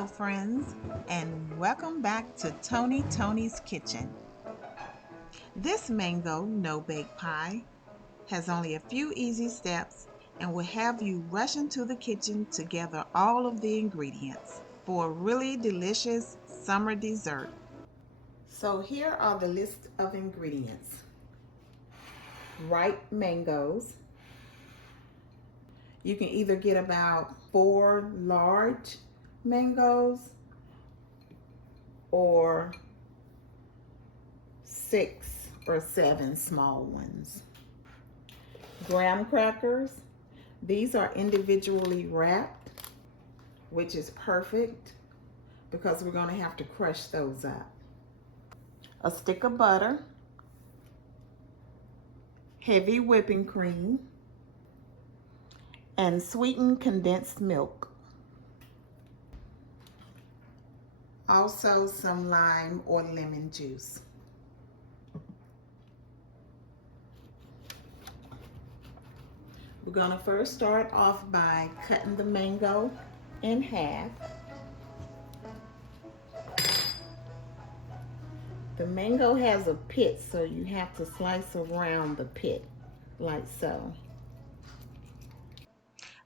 Hello friends, and welcome back to Tony's Kitchen. This mango no-bake pie has only a few easy steps and will have you rush into the kitchen to gather all of the ingredients for a really delicious summer dessert. So here are the list of ingredients. Ripe mangoes. You can either get about 4 large mangoes or 6 or 7 small ones. Graham crackers. These are individually wrapped, which is perfect because we're going to have to crush those up. A stick of butter, heavy whipping cream, and sweetened condensed milk. Also some lime or lemon juice. We're going to first start off by cutting the mango in half. The mango has a pit, so you have to slice around the pit like so.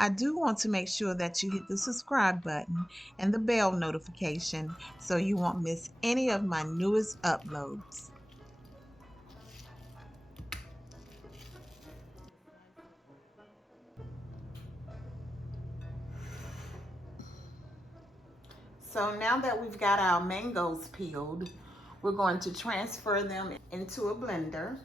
I do want to make sure that you hit the subscribe button and the bell notification so you won't miss any of my newest uploads. So now that we've got our mangoes peeled, we're going to transfer them into a blender.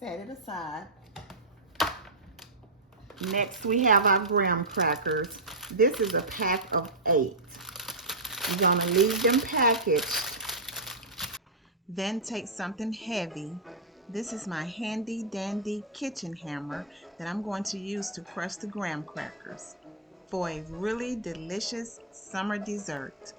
Set it aside. Next, we have our graham crackers. This is a pack of 8. You're going to leave them packaged. Then take something heavy. This is my handy dandy kitchen hammer that I'm going to use to crush the graham crackers for a really delicious summer dessert.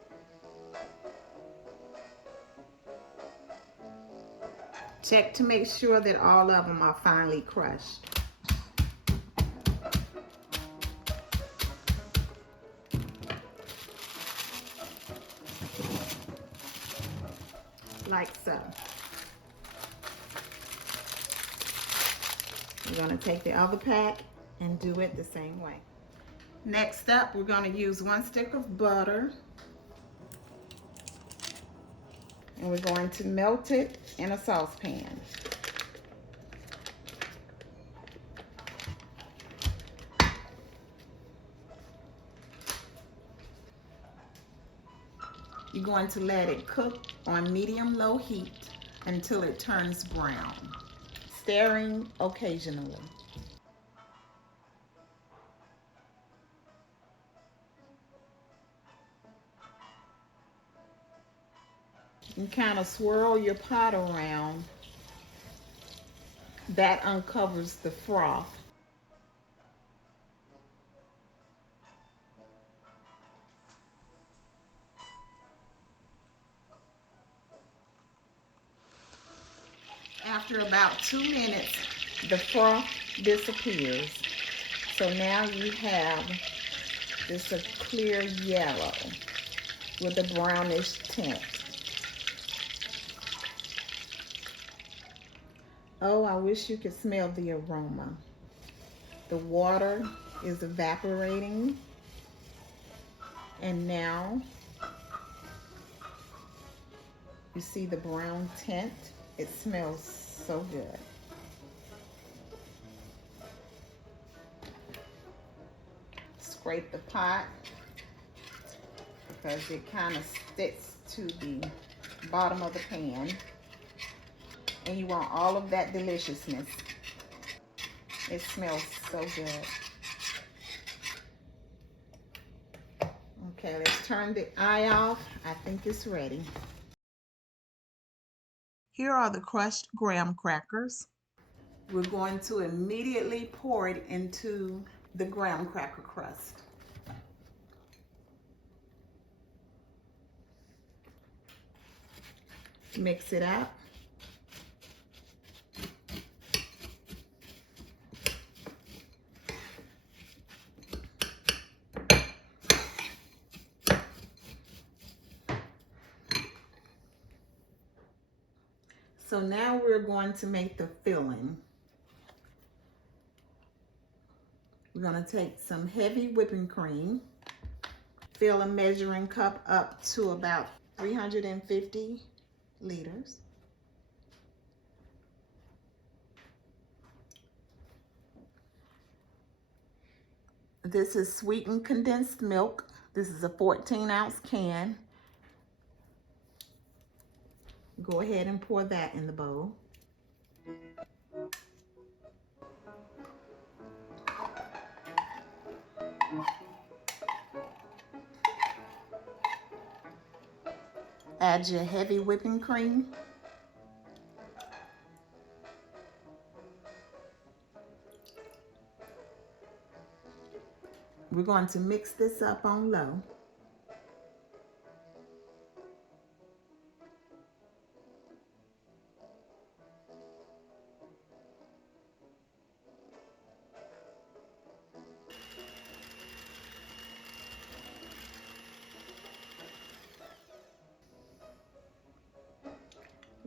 Check to make sure that all of them are finely crushed. Like so. We're going to take the other pack and do it the same way. Next up, we're going to use 1 stick of butter. And we're going to melt it in a saucepan. You're going to let it cook on medium-low heat until it turns brown, stirring occasionally. You kind of swirl your pot around. That uncovers the froth. After about 2 minutes, the froth disappears. So now you have this a clear yellow with a brownish tint. Oh, I wish you could smell the aroma. The water is evaporating. And now you see the brown tint. It smells so good. Scrape the pot because it kind of sticks to the bottom of the pan. And you want all of that deliciousness. It smells so good. Okay, turn the eye off. I think it's ready. Here are the crushed graham crackers. We're going to immediately pour it into the graham cracker crust. Mix it up. So now we're going to make the filling. We're going to take some heavy whipping cream, fill a measuring cup up to about 350 liters. This is sweetened condensed milk. This is a 14-ounce can. Go ahead and pour that in the bowl. Add your heavy whipping cream. We're going to mix this up on low.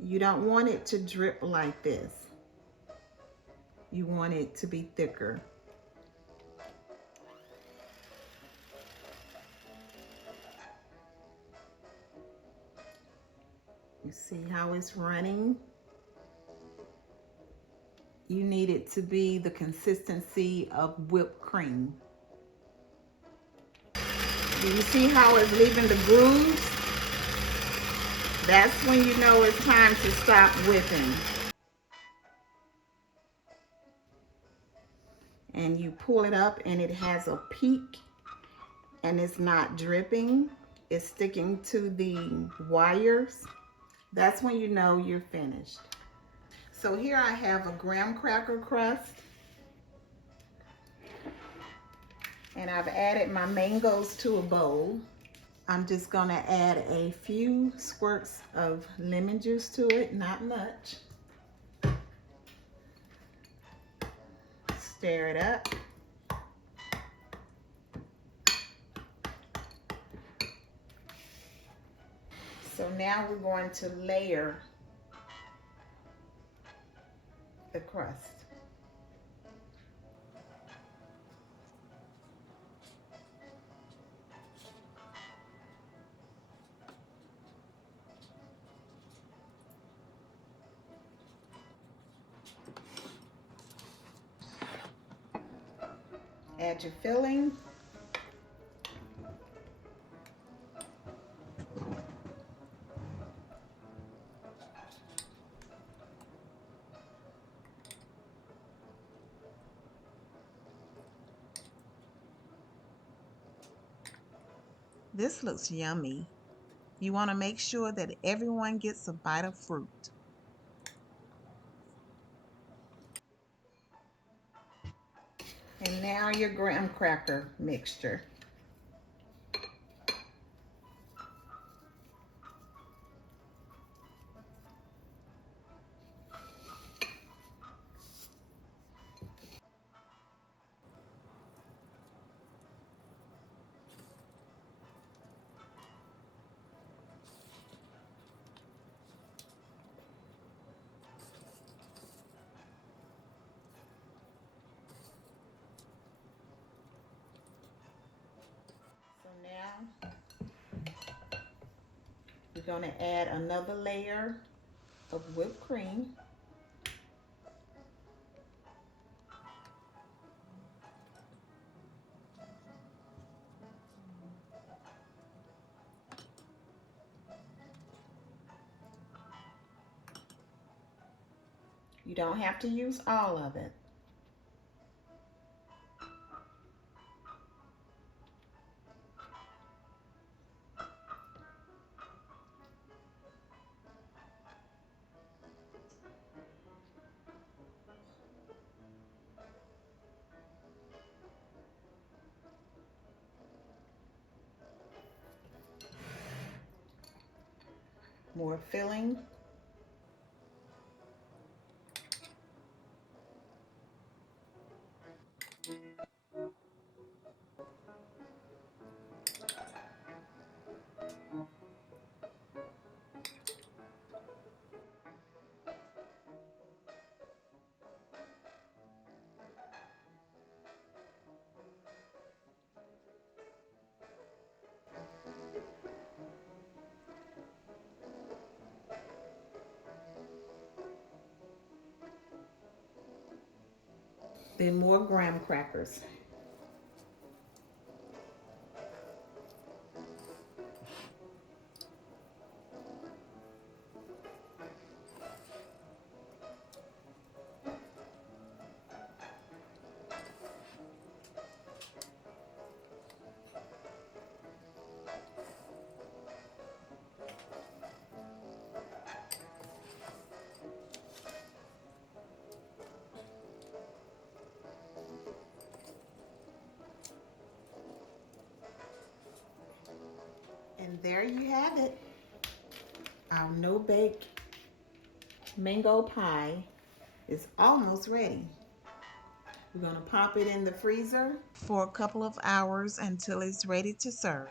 You don't want it to drip like this. You want it to be thicker. You see how it's running? You need it to be the consistency of whipped cream. Do you see how it's leaving the grooves? That's when you know it's time to stop whipping. And you pull it up and it has a peak and it's not dripping. It's sticking to the wires. That's when you know you're finished. So here I have a graham cracker crust. And I've added my mangoes to a bowl. I'm just gonna add a few squirts of lemon juice to it, not much. Stir it up. So now we're going to layer the crust. Add your filling. This looks yummy. You want to make sure that everyone gets a bite of fruit. And now your graham cracker mixture. So now we're going to add another layer of whipped cream. You don't have to use all of it. more filling. Then more graham crackers. And there you have it. Our no-bake mango pie is almost ready. We're going to pop it in the freezer for a couple of hours until it's ready to serve.